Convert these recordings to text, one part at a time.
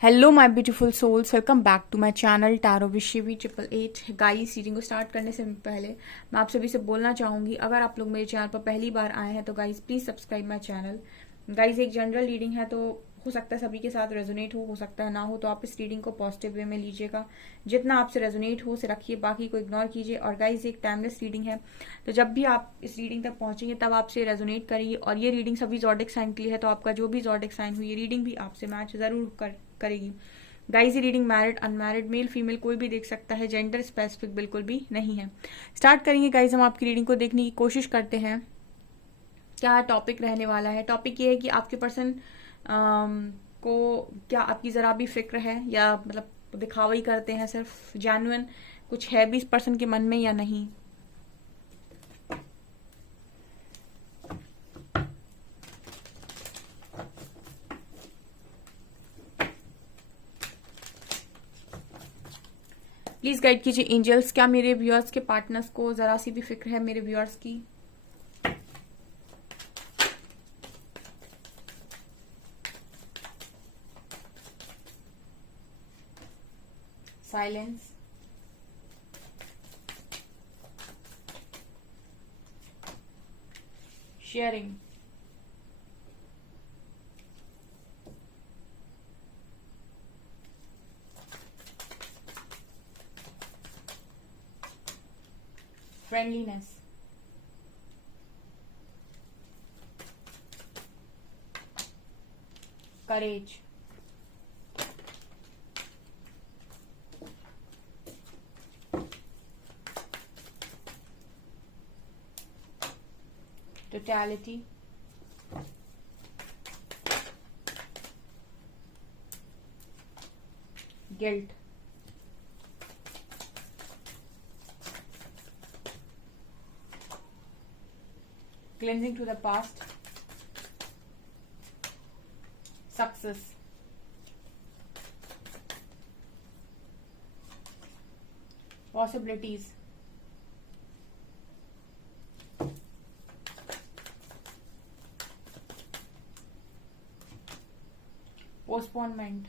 Hello my beautiful souls, welcome back to my channel tarot विशेवी 888। Guys, reading को start करने से पहले मैं आप सभी से बोलना चाहूंगी, अगर आप लोग मेरे चैनल पर पहली बार आए हैं तो guys please subscribe my channel. Guys, एक जनरल रीडिंग है तो हो सकता है सभी के साथ रेजोनेट हो सकता है ना हो, तो आप इस रीडिंग को पॉजिटिव वे में लीजिएगा। जितना आपसे रेजोनेट हो उसे रखिए, बाकी को इग्नोर कीजिए। और गाइस, एक टाइमलेस रीडिंग है, तो जब भी आप इस रीडिंग तक पहुंचेंगे तब आपसे रेजोनेट करिए। और ये रीडिंग सभी जॉडिक साइन के लिए है, तो आपका जो भी जॉडिक साइन हुई, ये रीडिंग भी आपसे मैच जरूर करेगी। गाइस, ये reading married unmarried male female कोई भी देख सकता है, जेंडर स्पेसिफिक बिल्कुल भी नहीं है। स्टार्ट करेंगे गाइस, हम आपकी रीडिंग को देखने की कोशिश करते हैं क्या टॉपिक रहने वाला है। टॉपिक ये है कि आपके पर्सन को क्या आपकी जरा भी फिक्र है, या मतलब दिखावा ही करते हैं, सिर्फ जेन्युइन कुछ है भी इस पर्सन के मन में या नहीं। प्लीज गाइड कीजिए एंजल्स, क्या मेरे व्यूअर्स के पार्टनर्स को जरा सी भी फिक्र है मेरे व्यूअर्स की। Silence, sharing, friendliness, courage, totality, guilt, cleansing to the past, success, possibilities, postponement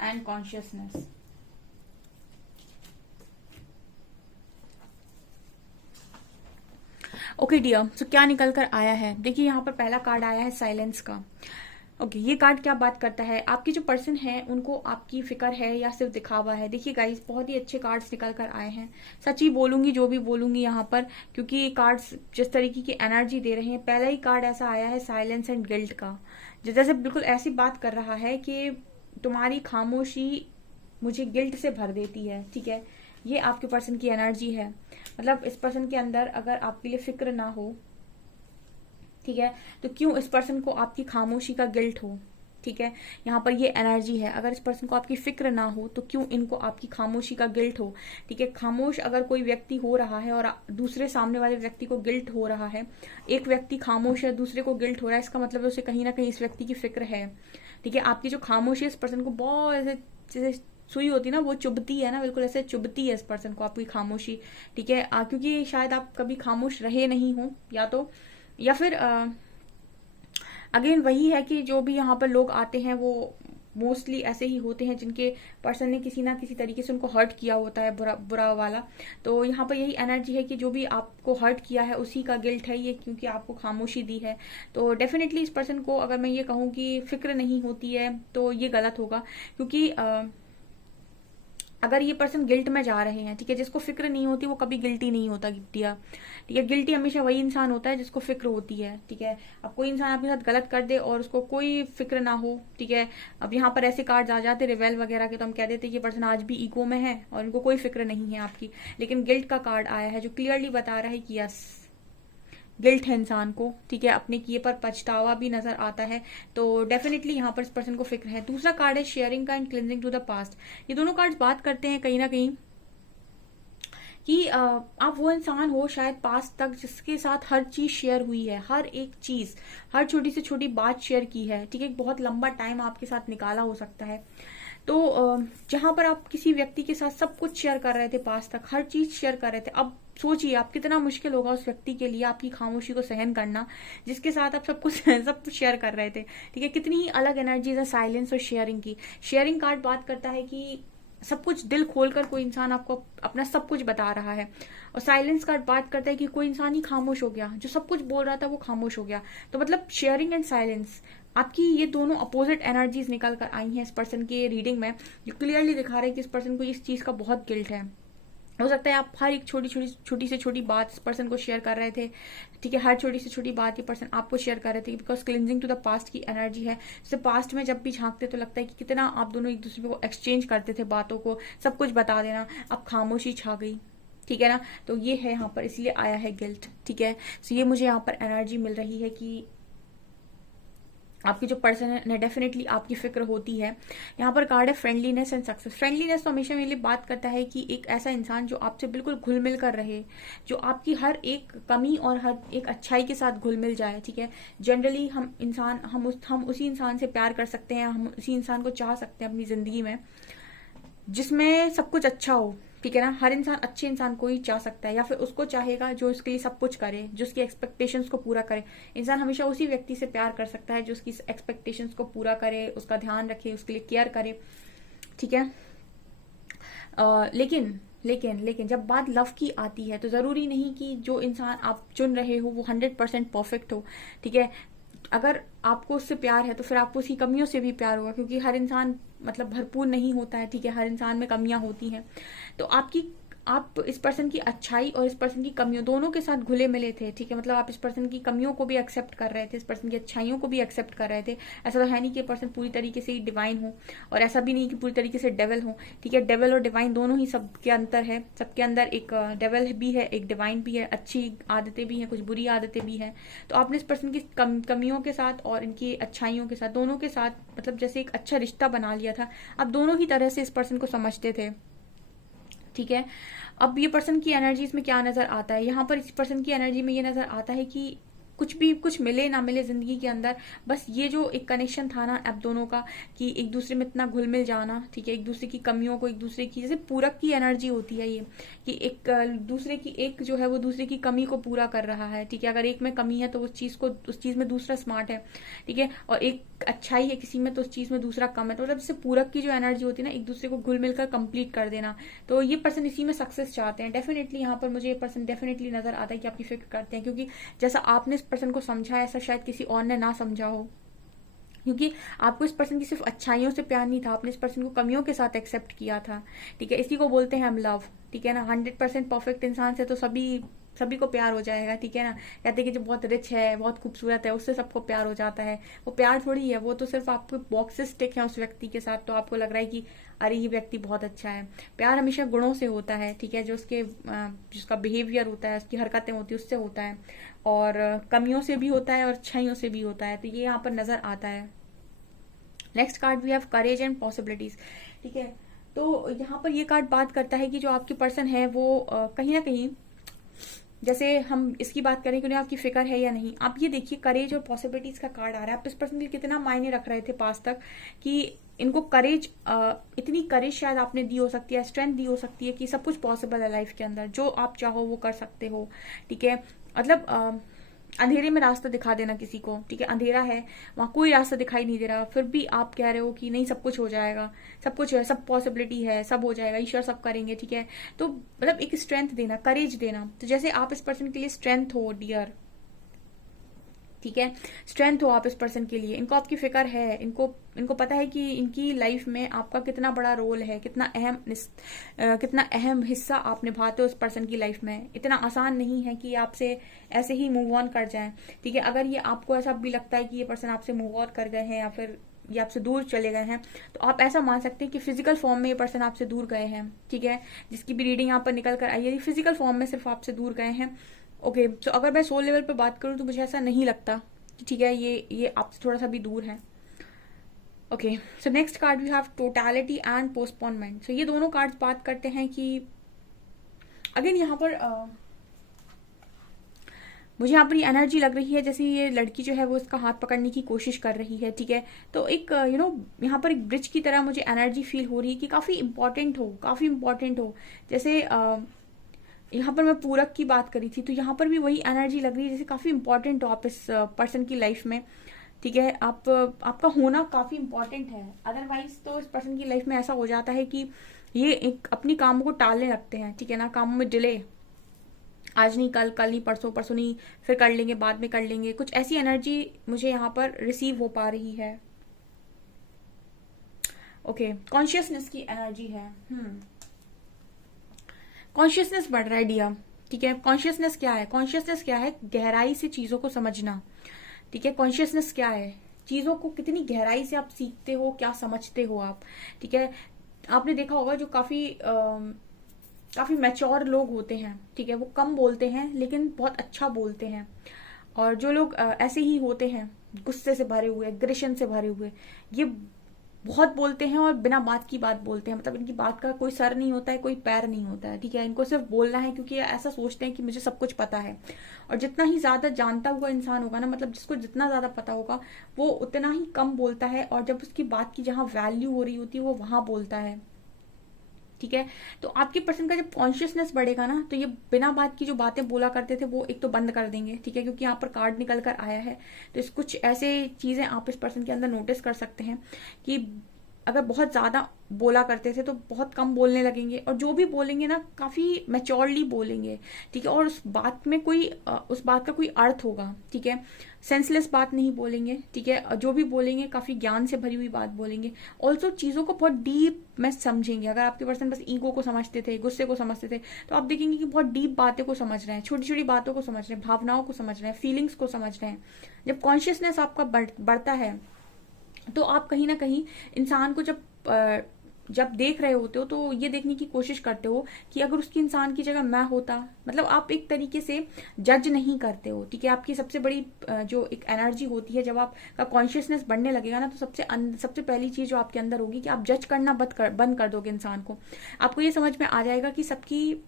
and consciousness। Okay dear, so क्या निकल कर आया है, देखिए यहाँ पर पहला कार्ड आया है साइलेंस का। ओके, ये कार्ड क्या बात करता है, आपकी जो पर्सन है उनको आपकी फिक्र है या सिर्फ दिखावा है। देखिए गाइस, बहुत ही अच्छे कार्ड्स निकल कर आए हैं। सच ही बोलूंगी जो भी बोलूंगी यहाँ पर, क्योंकि कार्ड्स जिस तरीके की एनर्जी दे रहे हैं। पहला ही कार्ड ऐसा आया है साइलेंस एंड गिल्ट का, जैसे बिल्कुल ऐसी बात कर रहा है कि तुम्हारी खामोशी मुझे गिल्ट से भर देती है। ठीक है, ये आपके पर्सन की एनर्जी है। मतलब इस पर्सन के अंदर अगर आपके लिए फिक्र ना हो, ठीक है, तो क्यों इस पर्सन को आपकी खामोशी का गिल्ट हो। ठीक है, यहाँ पर ये एनर्जी है, अगर इस पर्सन को आपकी फिक्र ना हो तो क्यों इनको आपकी खामोशी का गिल्ट हो। ठीक है, खामोश अगर कोई व्यक्ति हो रहा है और दूसरे सामने वाले व्यक्ति को गिल्ट हो रहा है, एक व्यक्ति खामोश है दूसरे को गिल्ट हो रहा है, इसका मतलब है उसे कहीं ना कहीं इस व्यक्ति की फिक्र है। ठीक है, आपकी जो खामोशी इस पर्सन को बहुत ऐसे जैसे सुई होती ना, वो चुभती है ना, बिल्कुल ऐसे चुभती है इस पर्सन को आपकी खामोशी। ठीक है, क्योंकि शायद आप कभी खामोश रहे नहीं हो, या फिर अगेन वही है कि जो भी यहाँ पर लोग आते हैं वो मोस्टली ऐसे ही होते हैं जिनके पर्सन ने किसी ना किसी तरीके से उनको हर्ट किया होता है, बुरा बुरा वाला। तो यहाँ पर यही एनर्जी है कि जो भी आपको हर्ट किया है उसी का गिल्ट है ये, क्योंकि आपको खामोशी दी है। तो डेफिनेटली इस पर्सन को अगर मैं ये कहूँ कि फिक्र नहीं होती है तो ये गलत होगा, क्योंकि अगर ये पर्सन गिल्ट में जा रहे हैं, ठीक है, जिसको फिक्र नहीं होती वो कभी गिल्टी नहीं होता गिफ्टिया। ठीक है, गिल्टी हमेशा वही इंसान होता है जिसको फिक्र होती है। ठीक है, अब कोई इंसान आपके साथ गलत कर दे और उसको कोई फिक्र ना हो, ठीक है, अब यहाँ पर ऐसे कार्ड आ जाते रिवेल वगैरह के, तो हम कह देते कि ये पर्सन आज भी ईगो में है और इनको कोई फिक्र नहीं है आपकी। लेकिन गिल्ट का कार्ड आया है जो क्लियरली बता रहा है कि यस, गिल्ट है इंसान को। ठीक है, अपने किए पर पछतावा भी नजर आता है, तो डेफिनेटली यहाँ पर इस पर्सन को फिक्र है। दूसरा कार्ड है शेयरिंग का and cleansing to the past. ये दोनों कार्ड्स बात करते हैं कहीं ना कहीं कि आप वो इंसान हो शायद पास्ट तक जिसके साथ हर चीज शेयर हुई है, हर एक चीज, हर छोटी से छोटी बात शेयर की है। ठीक है, बहुत लंबा टाइम आपके साथ निकाला हो सकता है। तो जहां पर आप किसी व्यक्ति के साथ सब कुछ शेयर कर रहे थे, पास तक हर चीज शेयर कर रहे थे, अब सोचिए आप कितना मुश्किल होगा उस व्यक्ति के लिए आपकी खामोशी को सहन करना, जिसके साथ आप सब कुछ सब कुछ शेयर कर रहे थे। ठीक है, कितनी ही अलग एनर्जीज है साइलेंस और शेयरिंग की। शेयरिंग कार्ड बात करता है कि सब कुछ दिल खोलकर कोई इंसान आपको अपना सब कुछ बता रहा है, और साइलेंस कार्ड बात करता है कि कोई इंसान ही खामोश हो गया, जो सब कुछ बोल रहा था वो खामोश हो गया। तो मतलब शेयरिंग एंड साइलेंस, आपकी ये दोनों अपोजिट एनर्जीज निकल कर आई हैं इस पर्सन के रीडिंग में, जो क्लियरली दिखा रहे हैं कि इस पर्सन को इस चीज का बहुत गिल्ट है। हो सकता है आप हर एक छोटी से छोटी बात इस पर्सन को शेयर कर रहे थे। ठीक है, हर छोटी से छोटी बात ये पर्सन आपको शेयर कर रहे थे, because cleansing to the past की एनर्जी है। जैसे पास्ट में जब भी झांकते तो लगता है कि कितना आप दोनों एक दूसरे को एक्सचेंज करते थे बातों को, सब कुछ बता देना, अब खामोशी छा गई। ठीक है ना, तो ये है यहाँ पर, इसलिए आया है गिल्ट। ठीक है, तो ये मुझे यहाँ पर एनर्जी मिल रही है कि आपकी जो पर्सन है डेफिनेटली आपकी फिक्र होती है। यहाँ पर कार्ड है फ्रेंडलीनेस एंड सक्सेस। फ्रेंडलीनेस तो हमेशा मेरे लिए बात करता है कि एक ऐसा इंसान जो आपसे बिल्कुल घुल मिल कर रहे, जो आपकी हर एक कमी और हर एक अच्छाई के साथ घुल मिल जाए। ठीक है, जनरली हम उसी इंसान से प्यार कर सकते हैं, हम उसी इंसान को चाह सकते हैं अपनी जिंदगी में जिसमें सब कुछ अच्छा हो। ठीक है ना, हर इंसान अच्छे इंसान को ही चाह सकता है, या फिर उसको चाहेगा जो उसके लिए सब कुछ करे, जो उसकी एक्सपेक्टेशंस को पूरा करे। इंसान हमेशा उसी व्यक्ति से प्यार कर सकता है जो उसकी एक्सपेक्टेशंस को पूरा करे, उसका ध्यान रखे, उसके लिए केयर करे। ठीक है, लेकिन जब बात लव की आती है तो जरूरी नहीं कि जो इंसान आप चुन रहे हो वो 100% परफेक्ट हो। ठीक है, अगर आपको उससे प्यार है तो फिर आपको उसकी कमियों से भी प्यार होगा, क्योंकि हर इंसान मतलब भरपूर नहीं होता है। ठीक है, हर इंसान में कमियां होती हैं। तो आप इस पर्सन की अच्छाई और इस पर्सन की कमियों दोनों के साथ घुले मिले थे। ठीक है, मतलब आप इस पर्सन की कमियों को भी एक्सेप्ट कर रहे थे, इस पर्सन की अच्छाइयों को भी एक्सेप्ट कर रहे थे। ऐसा तो है नहीं कि पर्सन पूरी तरीके से ही डिवाइन हो, और ऐसा भी नहीं कि पूरी तरीके से डेविल हो। ठीक है, डेविल और डिवाइन दोनों ही सबके अंतर है, सबके अंदर एक डेविल भी है, एक डिवाइन भी है, अच्छी आदतें भी हैं, कुछ बुरी आदतें भी हैं। तो आपने इस पर्सन की कमियों के साथ और इनकी अच्छाइयों के साथ दोनों के साथ मतलब जैसे एक अच्छा रिश्ता बना लिया था। आप दोनों ही तरह से इस पर्सन को समझते थे। ठीक है, अब ये पर्सन की एनर्जीज में क्या नजर आता है, यहाँ पर इस पर्सन की एनर्जी में ये नजर आता है कि कुछ मिले ना मिले जिंदगी के अंदर, बस ये जो एक कनेक्शन था ना अब दोनों का, कि एक दूसरे में इतना घुल मिल जाना। ठीक है, एक दूसरे की कमियों को, एक दूसरे की जैसे पूरक की एनर्जी होती है ये, कि एक दूसरे की एक जो है वो दूसरे की कमी को पूरा कर रहा है। ठीक है, अगर एक में कमी है तो उस चीज में दूसरा स्मार्ट है। ठीक है, और एक अच्छाई है किसी में तो उस चीज में दूसरा कम है। तो मतलब जैसे पूरक की जो एनर्जी होती है ना, एक दूसरे को घुल मिलकर कंप्लीट कर देना, तो ये पर्सन इसी में सक्सेस चाहते हैं। डेफिनेटली यहाँ पर मुझे ये पर्सन डेफिनेटली नजर आता है कि आपकी फिक्र करते हैं, क्योंकि जैसा आपने इस पर्सन को समझा है ऐसा शायद किसी और ने ना समझा हो, क्योंकि आपको इस पर्सन की सिर्फ अच्छाइयों से प्यार नहीं था, आपने इस पर्सन को कमियों के साथ एक्सेप्ट किया था। ठीक है, इसी को बोलते हैं हम लव। ठीक है ना, 100% परफेक्ट इंसान से तो सभी को प्यार हो जाएगा। ठीक है ना, कहते हैं कि जो बहुत रिच है, बहुत खूबसूरत है, उससे सबको प्यार हो जाता है। वो प्यार थोड़ी है, वो तो सिर्फ आपके बॉक्सेस टिक है उस व्यक्ति के साथ, तो आपको लग रहा है कि अरे ये व्यक्ति बहुत अच्छा है। प्यार हमेशा गुणों से होता है। ठीक है, जो जिसका बिहेवियर होता है, उसकी हरकतें होती है, उससे होता है, और कमियों से भी होता है और अच्छाइयों से भी होता है। तो ये यहाँ पर नजर आता है। Next card we have courage and possibilities. ठीक है, तो यहाँ पर ये कार्ड बात करता है कि जो आपकी पर्सन है वो कहीं ना कहीं, जैसे हम इसकी बात करें कि उन्हें आपकी फिक्र है या नहीं, आप ये देखिए करेज और पॉसिबिलिटीज का कार्ड आ रहा है। आप इस पर्सन के लिए कितना मायने रख रहे थे पास तक, कि इनको करेज, इतनी करेज शायद आपने दी हो सकती है, स्ट्रेंथ दी हो सकती है कि सब कुछ पॉसिबल है लाइफ के अंदर, जो आप चाहो वो कर सकते हो। ठीक है, मतलब अंधेरे में रास्ता दिखा देना किसी को। ठीक है, अंधेरा है, वहां कोई रास्ता दिखाई नहीं दे रहा, फिर भी आप कह रहे हो कि नहीं सब कुछ हो जाएगा, सब कुछ है, सब पॉसिबिलिटी है, सब हो जाएगा, ईश्वर सब करेंगे। ठीक है, तो मतलब एक स्ट्रेंथ देना, करेज देना। तो जैसे आप इस पर्सन के लिए स्ट्रेंथ हो डियर। ठीक है, स्ट्रेंथ हो आप इस पर्सन के लिए, इनको आपकी फिक्र है, इनको पता है कि इनकी लाइफ में आपका कितना बड़ा रोल है, कितना अहम हिस्सा आप निभाते हो उस पर्सन की लाइफ में। इतना आसान नहीं है कि आपसे ऐसे ही मूव ऑन कर जाएं। ठीक है, अगर ये आपको ऐसा भी लगता है कि ये पर्सन आपसे मूव ऑन कर गए हैं या फिर ये आपसे दूर चले गए हैं, तो आप ऐसा मान सकते हैं कि फिजिकल फॉर्म में ये पर्सन आपसे दूर गए हैं। ठीक है, जिसकी भी रीडिंग यहाँ पर निकल कर आई है, फिजिकल फॉर्म में सिर्फ आपसे दूर गए हैं। ओके, तो अगर मैं सोल लेवल पे बात करूं तो मुझे ऐसा नहीं लगता। ठीक है, ये आपसे थोड़ा सा भी दूर है। Okay, so next card we have totality and postponement. So ये दोनों कार्ड्स बात करते हैं कि अगेन यहाँ पर मुझे यहाँ पर ये एनर्जी लग रही है जैसे ये लड़की जो है वो इसका हाथ पकड़ने की कोशिश कर रही है, ठीक है। तो एक यहाँ पर एक ब्रिज की तरह मुझे एनर्जी फील हो रही है कि काफ़ी इंपॉर्टेंट हो, काफ़ी इंपॉर्टेंट हो। जैसे यहाँ पर मैं पूरक की बात करी थी, तो यहाँ पर भी वही एनर्जी लग रही है जैसे काफ़ी इंपॉर्टेंट हो आप इस पर्सन की लाइफ में, ठीक है। आपका होना काफ़ी इंपॉर्टेंट है। अदरवाइज तो इस पर्सन की लाइफ में ऐसा हो जाता है कि ये एक अपनी कामों को टालने लगते हैं, ठीक है ना, कामों में डिले, आज नहीं कल, कल नहीं परसों, परसों नहीं फिर कर लेंगे, बाद में कर लेंगे, कुछ ऐसी एनर्जी मुझे यहाँ पर रिसीव हो पा रही है। ओके, कॉन्शियसनेस की एनर्जी है। कॉन्शियसनेस बढ़ रहा है डियर, ठीक है। कॉन्शियसनेस क्या है? कॉन्शियसनेस क्या है? गहराई से चीजों को समझना, ठीक है। कॉन्शियसनेस क्या है? चीजों को कितनी गहराई से आप सीखते हो, क्या समझते हो आप, ठीक है। आपने देखा होगा जो काफी मैच्योर लोग होते हैं, ठीक है, वो कम बोलते हैं लेकिन बहुत अच्छा बोलते हैं। और जो लोग ऐसे ही होते हैं, गुस्से से भरे हुए, एग्रेशन से भरे हुए, ये बहुत बोलते हैं और बिना बात की बात बोलते हैं, मतलब इनकी बात का कोई सर नहीं होता है, कोई पैर नहीं होता है, ठीक है। इनको सिर्फ बोलना है क्योंकि ये ऐसा सोचते हैं कि मुझे सब कुछ पता है। और जितना ही ज्यादा जानता हुआ इंसान होगा ना, मतलब जिसको जितना ज्यादा पता होगा, वो उतना ही कम बोलता है, और जब उसकी बात की जहाँ वैल्यू हो रही होती है वो वहां बोलता है, ठीक है। तो आपके पर्सन का जब कॉन्शियसनेस बढ़ेगा ना, तो ये बिना बात की जो बातें बोला करते थे वो एक तो बंद कर देंगे, ठीक है, क्योंकि यहाँ पर कार्ड निकल कर आया है। तो इस कुछ ऐसे चीजें आप इस पर्सन के अंदर नोटिस कर सकते हैं कि अगर बहुत ज्यादा बोला करते थे तो बहुत कम बोलने लगेंगे, और जो भी बोलेंगे ना काफी मैच्योरली बोलेंगे, ठीक है। और उस बात में उस बात का कोई अर्थ होगा, ठीक है। सेंसलेस बात नहीं बोलेंगे, ठीक है। जो भी बोलेंगे काफी ज्ञान से भरी हुई बात बोलेंगे। ऑल्सो चीजों को बहुत डीप में समझेंगे। अगर आपके पर्सन बस ईगो को समझते थे, गुस्से को समझते थे, तो आप देखेंगे कि बहुत डीप बातें को समझ रहे हैं, छोटी छोटी बातों को समझ रहे हैं, भावनाओं को समझ रहे हैं, फीलिंग्स को समझ रहे हैं। जब कॉन्शियसनेस आपका बढ़ता है तो आप कहीं ना कहीं इंसान को जब देख रहे होते हो तो ये देखने की कोशिश करते हो कि अगर उसकी इंसान की जगह मैं होता, मतलब आप एक तरीके से जज नहीं करते हो, ठीक है। आपकी सबसे बड़ी जो एक एनर्जी होती है, जब आपका कॉन्शियसनेस बढ़ने लगेगा ना, तो सबसे पहली चीज जो आपके अंदर होगी कि आप जज करना बंद कर दोगे इंसान को। आपको ये समझ में आ जाएगा कि सबकी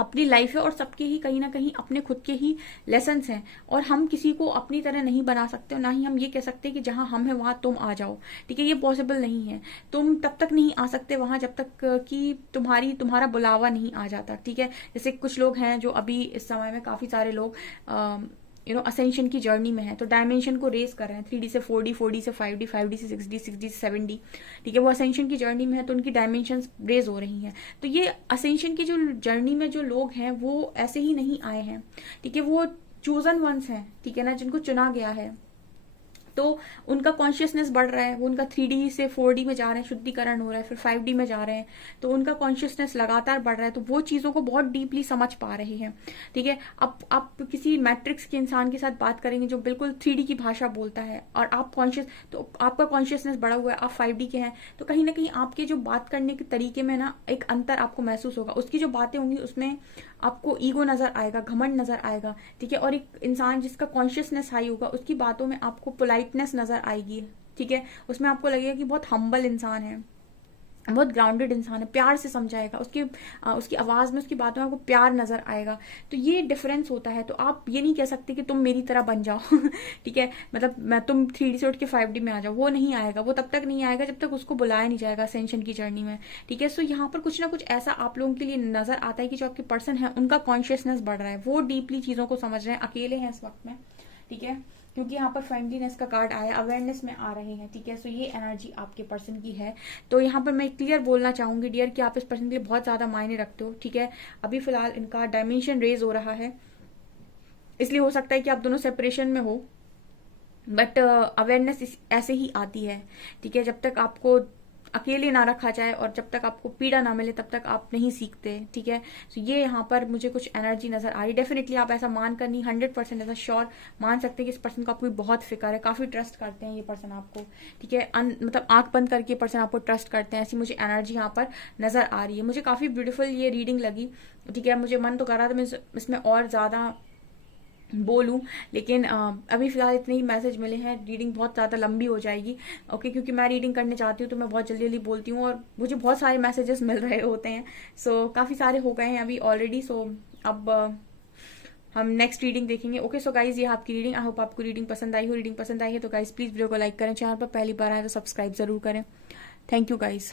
अपनी लाइफ है और सबके ही कहीं ना कहीं अपने खुद के ही लेसन्स हैं, और हम किसी को अपनी तरह नहीं बना सकते, और ना ही हम ये कह सकते कि जहां हम हैं वहां तुम आ जाओ, ठीक है। ये पॉसिबल नहीं है। तुम तब तक नहीं आ सकते वहां जब तक कि तुम्हारा बुलावा नहीं आ जाता, ठीक है। जैसे कुछ लोग हैं जो अभी इस समय में काफी सारे लोग असेंशन की जर्नी में है, तो डायमेंशन को रेस कर रहे हैं, 3D से 4D, 4D से 5D, 5D से 6D, 6D से 7D, ठीक है। वो असेंशन की जर्नी में है तो उनकी डायमेंशन रेज हो रही हैं। तो ये असेंशन की जो जर्नी में जो लोग हैं वो ऐसे ही नहीं आए हैं, ठीक है। वो चूजन वंस हैं, ठीक है ना, जिनको चुना गया है। तो उनका कॉन्शियसनेस बढ़ रहा है, वो उनका 3D से 4D में जा रहे हैं, शुद्धिकरण हो रहा है, फिर 5D में जा रहे हैं, तो उनका कॉन्शियसनेस लगातार बढ़ रहा है, तो वो चीजों को बहुत डीपली समझ पा रहे हैं, ठीक है। अब आप किसी मैट्रिक्स के इंसान के साथ बात करेंगे जो बिल्कुल 3D की भाषा बोलता है, और तो आपका कॉन्शियसनेस बढ़ा हुआ है, आप 5D के हैं, तो कहीं ना कहीं आपके जो बात करने के तरीके में ना एक अंतर आपको महसूस होगा। उसकी जो बातें होंगी उसमें आपको ईगो नजर आएगा, घमंड नजर आएगा, ठीक है। और एक इंसान जिसका कॉन्शियसनेस हाई होगा उसकी बातों में आपको पोलाइटनेस नजर आएगी, ठीक है। उसमें आपको लगेगा कि बहुत हम्बल इंसान है, बहुत ग्राउंडेड इंसान है, प्यार से समझाएगा, उसकी आवाज में, उसकी बातों में आपको प्यार नजर आएगा। तो ये डिफरेंस होता है। तो आप ये नहीं कह सकते कि तुम मेरी तरह बन जाओ ठीक है, मतलब तुम 3D से उठ के 5D में आ जाओ, वो नहीं आएगा। वो तब तक नहीं आएगा जब तक उसको बुलाया नहीं जाएगा असेंशन की जर्नी में, ठीक है। सो यहाँ पर कुछ ना कुछ ऐसा आप लोगों के लिए नजर आता है कि जो आपके पर्सन है उनका कॉन्शियसनेस बढ़ रहा है, वो डीपली चीजों को समझ रहे हैं, अकेले हैं इस वक्त में, ठीक है, क्योंकि यहाँ पर फ्रेंडलीनेस का कार्ड आया, अवेयरनेस में आ रहे हैं, ठीक है। सो ये एनर्जी आपके पर्सन की है। तो यहाँ पर मैं क्लियर बोलना चाहूंगी डियर कि आप इस पर्सन के लिए बहुत ज्यादा मायने रखते हो, ठीक है। अभी फिलहाल इनका डायमेंशन रेज हो रहा है, इसलिए हो सकता है कि आप दोनों सेपरेशन में हो, बट अवेयरनेस ऐसे ही आती है, ठीक है। जब तक आपको अकेले ना रखा जाए और जब तक आपको पीड़ा ना मिले तब तक आप नहीं सीखते, ठीक है। तो ये यहाँ पर मुझे कुछ एनर्जी नजर आ रही। डेफिनेटली आप ऐसा मान कर नहीं, 100% ऐसा श्योर मान सकते हैं कि इस पर्सन को आपको बहुत फिक्र है, काफी ट्रस्ट करते हैं ये पर्सन आपको, ठीक है। मतलब आंख बंद करके पर्सन आपको ट्रस्ट करते हैं, ऐसी मुझे एनर्जी यहाँ पर नजर आ रही है। मुझे काफी ब्यूटीफुल ये रीडिंग लगी, ठीक है। मुझे मन तो कर रहा था मैं इसमें और ज्यादा बोलूं, लेकिन अभी फिलहाल इतने ही मैसेज मिले हैं, रीडिंग बहुत ज़्यादा लंबी हो जाएगी, ओके, क्योंकि मैं रीडिंग करने चाहती हूँ तो मैं बहुत जल्दी जल्दी बोलती हूँ और मुझे बहुत सारे मैसेजेस मिल रहे होते हैं। सो काफ़ी सारे हो गए हैं अभी ऑलरेडी। सो अब हम नेक्स्ट रीडिंग देखेंगे। ओके सो गाइज ये आपकी रीडिंग, आई होप आपको रीडिंग पसंद आई हो। रीडिंग पसंद आई है तो गाइज प्लीज वीडियो को लाइक करें, चैनल पर पहली बार आए तो सब्सक्राइब जरूर करें। Thank you guys.